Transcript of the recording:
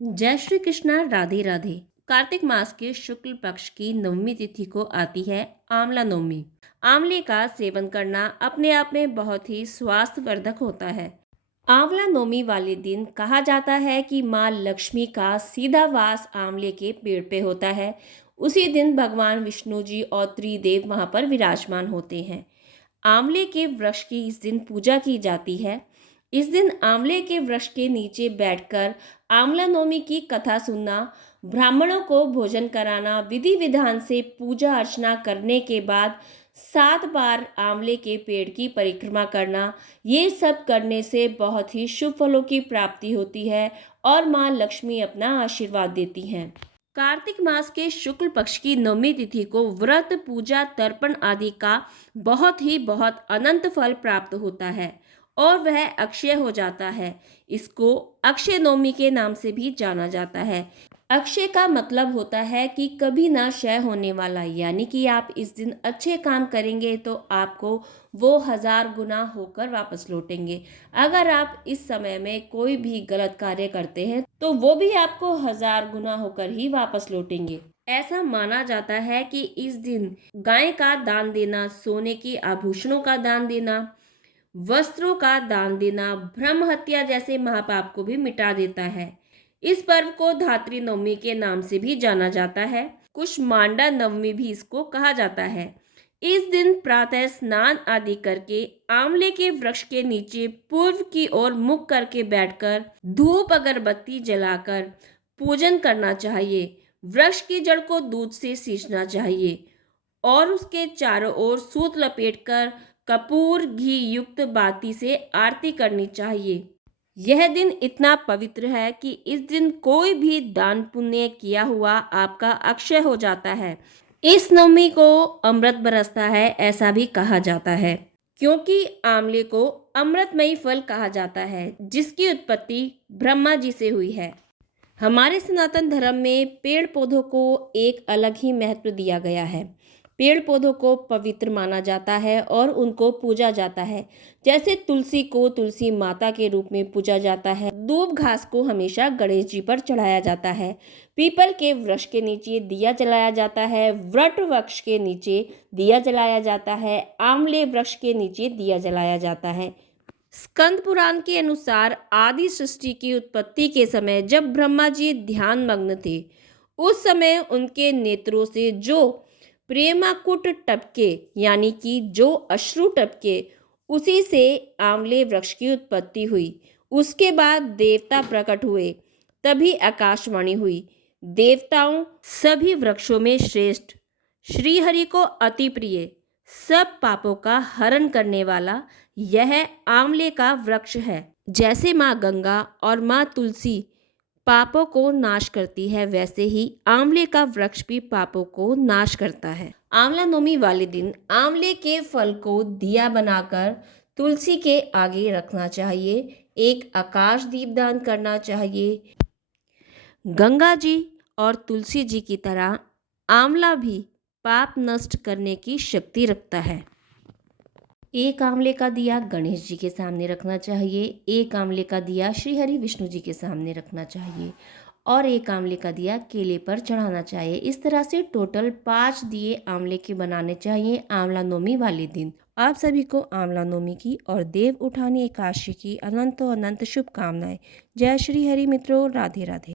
जय श्री कृष्णा। राधे राधे। कार्तिक मास के शुक्ल पक्ष की नवमी तिथि को आती है आंवला नवमी। आंवले का सेवन करना अपने आप में बहुत ही स्वास्थ्यवर्धक होता है। आंवला नवमी वाले दिन कहा जाता है कि माँ लक्ष्मी का सीधा वास आंवले के पेड़ पे होता है। उसी दिन भगवान विष्णु जी और त्रिदेव वहां पर विराजमान होते हैं। आंवले के वृक्ष की इस दिन पूजा की जाती है। इस दिन आंवले के वृक्ष के नीचे बैठकर आंवला नवमी की कथा सुनना, ब्राह्मणों को भोजन कराना, विधि विधान से पूजा अर्चना करने के बाद 7 बार आंवले के पेड़ की परिक्रमा करना, ये सब करने से बहुत ही शुभ फलों की प्राप्ति होती है और माँ लक्ष्मी अपना आशीर्वाद देती हैं। कार्तिक मास के शुक्ल पक्ष की नवमी तिथि को व्रत, पूजा, तर्पण आदि का बहुत अनंत फल प्राप्त होता है और वह अक्षय हो जाता है। इसको अक्षय नवमी के नाम से भी जाना जाता है। अक्षय का मतलब होता है कि कभी ना क्षय होने वाला, यानी कि आप इस दिन अच्छे काम करेंगे तो आपको वो 1000 गुना होकर वापस लौटेंगे। अगर आप इस समय में कोई भी गलत कार्य करते हैं तो वो भी आपको 1000 गुना होकर ही वापस लौटेंगे। ऐसा माना जाता है कि इस दिन गाय का दान देना, सोने के आभूषणों का दान देना, वस्त्रों का दान देना ब्रह्म हत्या जैसे महापाप को भी मिटा देता है। इस पर्व को धात्री नवमी के नाम से भी जाना जाता है। कुष्मांडा नवमी भी इसको कहा जाता है। इस दिन प्रातः स्नान आदि करके आंवले के वृक्ष के नीचे पूर्व की ओर मुख करके बैठकर धूप अगरबत्ती जलाकर पूजन करना चाहिए। वृक्ष की जड़ को दूध से सींचना चाहिए और उसके चारों ओर सूत लपेटकर कपूर घी युक्त बाती से आरती करनी चाहिए। यह दिन इतना पवित्र है कि इस दिन कोई भी दान पुण्य किया हुआ आपका अक्षय हो जाता है। इस नवमी को अमृत बरसता है ऐसा भी कहा जाता है, क्योंकि आंवले को अमृतमयी फल कहा जाता है जिसकी उत्पत्ति ब्रह्मा जी से हुई है। हमारे सनातन धर्म में पेड़ पौधों को एक अलग ही महत्व दिया गया है। पेड़ पौधों को पवित्र माना जाता है और उनको पूजा जाता है। जैसे तुलसी को तुलसी माता के रूप में पूजा जाता है। दूब घास को हमेशा गणेश जी पर चढ़ाया जाता है। पीपल के वृक्ष के नीचे दिया जलाया जाता है। वट वृक्ष के नीचे दिया जलाया जाता है। आंवले वृक्ष के नीचे दिया जलाया जाता है। स्कंद पुराण के अनुसार आदि सृष्टि की उत्पत्ति के समय जब ब्रह्मा जी ध्यान मग्न थे, उस समय उनके नेत्रों से जो प्रेमाकुट टपके, यानी कि जो अश्रु टपके, उसी से आंवले वृक्ष की उत्पत्ति हुई। उसके बाद देवता प्रकट हुए, तभी आकाशवाणी हुई। देवताओं सभी वृक्षों में श्रेष्ठ, श्री हरि को अति प्रिय, सब पापों का हरण करने वाला यह आंवले का वृक्ष है। जैसे माँ गंगा और माँ तुलसी पापों को नाश करती है, वैसे ही आंवले का वृक्ष भी पापों को नाश करता है। आंवला नवमी वाले दिन आंवले के फल को दिया बनाकर तुलसी के आगे रखना चाहिए। एक आकाश दीप दान करना चाहिए। गंगा जी और तुलसी जी की तरह आंवला भी पाप नष्ट करने की शक्ति रखता है। एक आंवले का दिया गणेश जी के सामने रखना चाहिए, एक आंवले का दिया श्री हरि विष्णु जी के सामने रखना चाहिए और एक आंवले का दिया केले पर चढ़ाना चाहिए। इस तरह से टोटल 5 दिए आंवले के बनाने चाहिए आंवला नवमी वाले दिन। आप सभी को आंवला नवमी की और देव उठानी एकादशी की अनंत शुभकामनाएं। जय श्री हरि मित्रों, राधे राधे।